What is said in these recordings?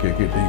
KKT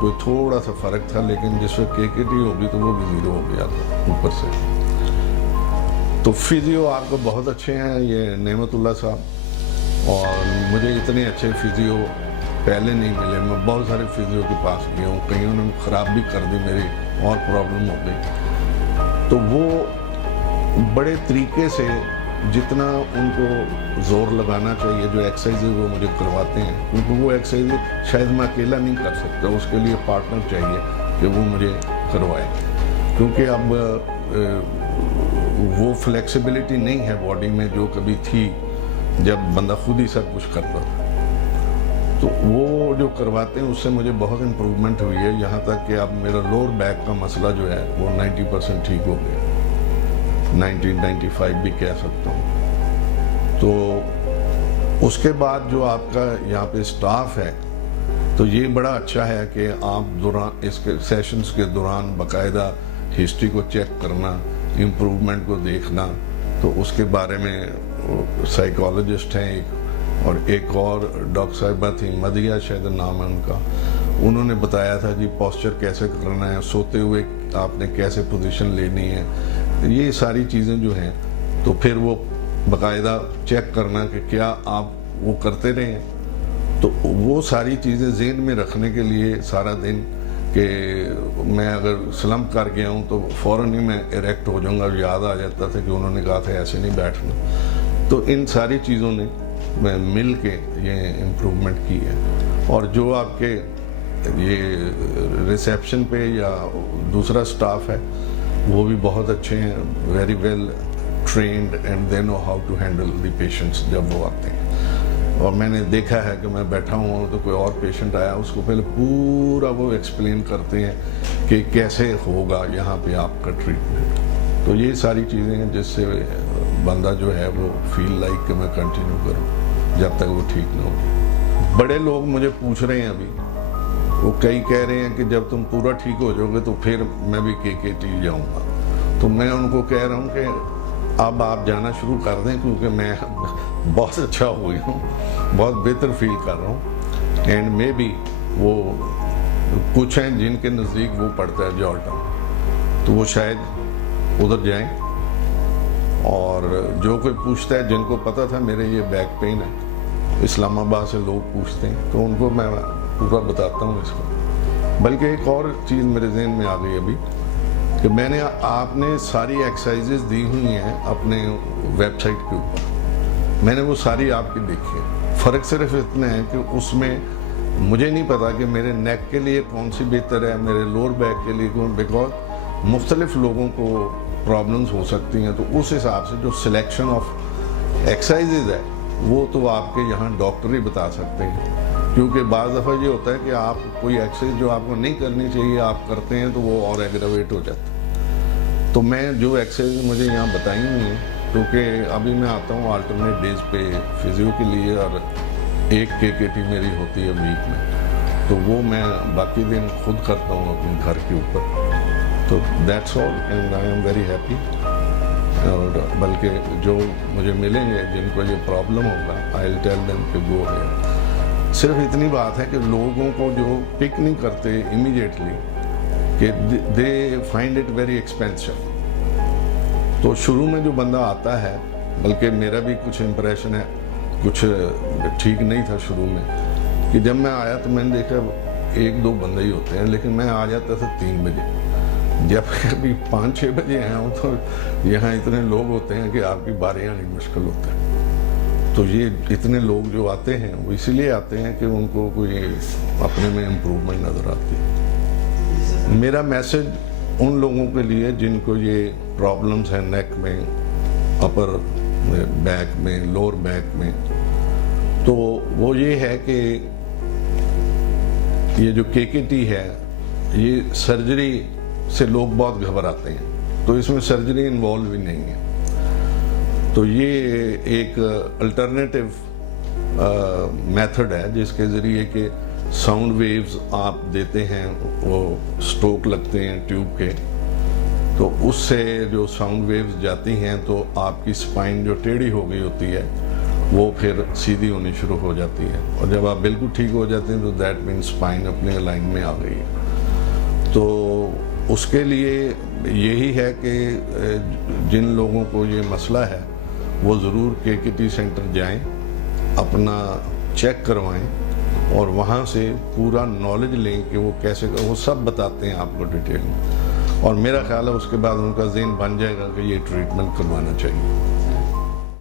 کوئی تھوڑا سا فرق تھا، لیکن جس وقت KKT ہوگی تو وہ بھی زیرو ہو گیا تھا اوپر سے. تو فزیو آپ کو بہت اچھے ہیں یہ نعمت اللہ صاحب، اور مجھے اتنے اچھے فزیو پہلے نہیں ملے. میں بہت سارے فزیو کے پاس گیا ہوں، کہیں انہوں نے خراب بھی کر دی، میری اور پرابلم ہو گئی. تو وہ بڑے طریقے سے جتنا ان کو زور لگانا چاہیے جو ایکسرسائز وہ مجھے کرواتے ہیں، کیونکہ وہ ایکسرسائز شاید میں اکیلا نہیں کر سکتا، اس کے لیے پارٹنر چاہیے کہ وہ مجھے کروائے. کیونکہ اب وہ فلیکسیبلٹی نہیں ہے باڈی میں جو کبھی تھی جب بندہ خود ہی سب کچھ کرتا تھا. تو وہ جو کرواتے ہیں اس سے مجھے بہت امپروومنٹ ہوئی ہے، یہاں تک کہ اب میرا لوور بیک کا مسئلہ جو ہے وہ 90% ٹھیک ہو گیا، 95 بھی کہہ سکتا ہوں. تو اس کے بعد جو آپ کا یہاں پہ اسٹاف ہے تو یہ بڑا اچھا ہے کہ آپ دوران اس کے سیشنز کے دوران باقاعدہ ہسٹری کو چیک کرنا، امپروومنٹ کو دیکھنا. تو اس کے بارے میں سائیکالوجسٹ ہیں ایک، اور ایک اور ڈاکٹر صاحبہ تھیں، مدیہ شاید نام ہے ان کا، انہوں نے بتایا تھا جی پوسچر کیسے کرنا ہے، سوتے ہوئے آپ نے کیسے پوزیشن لینی ہے. یہ ساری چیزیں جو ہیں تو پھر وہ باقاعدہ چیک کرنا کہ کیا آپ وہ کرتے رہے ہیں. تو وہ ساری چیزیں ذہن میں رکھنے کے لیے سارا دن کہ میں اگر سلمپ کر گیا ہوں تو فوراً ہی میں ایریکٹ ہو جاؤں گا. یاد آ جاتا تھا کہ انہوں نے کہا تھا ایسے نہیں بیٹھنا. تو ان ساری چیزوں نے میں مل کے یہ امپروومنٹ کی ہے. اور جو آپ کے یہ ریسیپشن پہ یا دوسرا سٹاف ہے وہ بھی بہت اچھے ہیں، very well trained and they know how to handle the patients جب وہ آتے ہیں. اور میں نے دیکھا ہے کہ میں بیٹھا ہوں تو کوئی اور پیشنٹ آیا اس کو پہلے پورا وہ ایکسپلین کرتے ہیں کہ کیسے ہوگا یہاں پہ آپ کا ٹریٹمنٹ. تو یہ ساری چیزیں ہیں جس سے بندہ جو ہے وہ فیل لائک کہ میں کنٹینیو کروں جب تک وہ ٹھیک نہ ہو. بڑے لوگ مجھے پوچھ رہے ہیں ابھی، وہ کئی کہہ رہے ہیں کہ جب تم پورا ٹھیک ہو جاؤ گے تو پھر میں بھی KKT جاؤں گا. تو میں ان کو کہہ رہا ہوں کہ اب آپ جانا شروع کر دیں، کیونکہ میں بہت اچھا ہو گیا ہوں، بہت بہتر فیل کر رہا ہوں. اینڈ مے بی وہ کچھ ہیں جن کے نزدیک وہ پڑتا ہے جارج ٹاؤن، تو وہ شاید ادھر جائیں. اور جو کوئی پوچھتا ہے، جن کو پتہ تھا میرے یہ بیک پین ہے، اسلام آباد سے لوگ پوچھتے ہیں تو ان کو میں پورا بتاتا ہوں اس کو. بلکہ ایک اور چیز میرے ذہن میں آ گئی ابھی کہ میں نے آپ نے ساری ایکسرسائزز دی ہوئی ہیں اپنے ویب سائٹ کے اوپر، میں نے وہ ساری آپ کی دیکھی ہے. فرق صرف اتنا ہے کہ اس میں مجھے نہیں پتا کہ میرے نیک کے لیے کون سی بہتر ہے، میرے لوور بیک کے لیے کون، بیکاز مختلف لوگوں کو پرابلمز ہو سکتی ہیں. تو اس حساب سے جو سلیکشن آف ایکسرسائزز ہے وہ تو آپ کے یہاں ڈاکٹر ہی بتا سکتے ہیں. کیونکہ بعض دفعہ یہ ہوتا ہے کہ آپ کوئی ایکسرسائز جو آپ کو نہیں کرنی چاہیے آپ کرتے ہیں تو وہ اور ایگراویٹ ہو جاتا ہے. تو میں جو ایکسرسائز مجھے یہاں بتائی ہوئی ہیں، کیونکہ ابھی میں آتا ہوں آلٹرنیٹ ڈیز پہ فزیو کے لیے، اور ایک KKT میری ہوتی ہے ویک میں، تو وہ میں باقی دن خود کرتا ہوں اپنے گھر کے اوپر. تو that's all and I am very happy. اور بلکہ جو مجھے ملیں گے جن کو یہ پرابلم ہوگا آئی ول ٹیل دیم کہ گو ہے. صرف اتنی بات ہے کہ لوگوں کو جو پک نہیں کرتے امیڈیٹلی کہ they find it very expensive. تو شروع میں جو بندہ آتا ہے، بلکہ میرا بھی کچھ امپریشن ہے، کچھ ٹھیک نہیں تھا شروع میں، کہ جب میں آیا تو میں نے دیکھا 1-2 بندے ہی ہوتے ہیں، لیکن میں آ جاتا تھا 3 بجے. جب کبھی 5-6 بجے آیا ہوں تو یہاں اتنے لوگ ہوتے ہیں کہ آپ کی باری آنی مشکل ہوتا ہے. تو یہ اتنے لوگ جو آتے ہیں وہ اسی لیے آتے ہیں کہ ان کو کوئی اپنے میں امپروومنٹ نظر آتی ہے. میرا میسج ان لوگوں کے لیے جن کو یہ پرابلمز ہیں نیک میں، اپر بیک میں، لوور بیک میں، تو وہ یہ ہے کہ یہ جو KKT ہے یہ سرجری سے لوگ بہت گھبراتے ہیں، تو اس میں سرجری انوالو ہی نہیں ہے. تو یہ ایک الٹرنیٹیو میتھڈ ہے جس کے ذریعے کہ ساؤنڈ ویوز آپ دیتے ہیں، وہ سٹوک لگتے ہیں ٹیوب کے، تو اس سے جو ساؤنڈ ویوز جاتی ہیں تو آپ کی سپائن جو ٹیڑھی ہو گئی ہوتی ہے وہ پھر سیدھی ہونی شروع ہو جاتی ہے. اور جب آپ بالکل ٹھیک ہو جاتے ہیں تو دیٹ مینس سپائن اپنے لائن میں آ گئی ہے. تو اس کے لیے یہی ہے کہ جن لوگوں کو یہ مسئلہ ہے وہ ضرور KKT سینٹر جائیں، اپنا چیک کروائیں اور وہاں سے پورا نالج لیں کہ وہ کیسے، وہ سب بتاتے ہیں آپ کو ڈیٹیل میں، اور میرا خیال ہے اس کے بعد ان کا ذہن بن جائے گا کہ یہ ٹریٹمنٹ کروانا چاہیے۔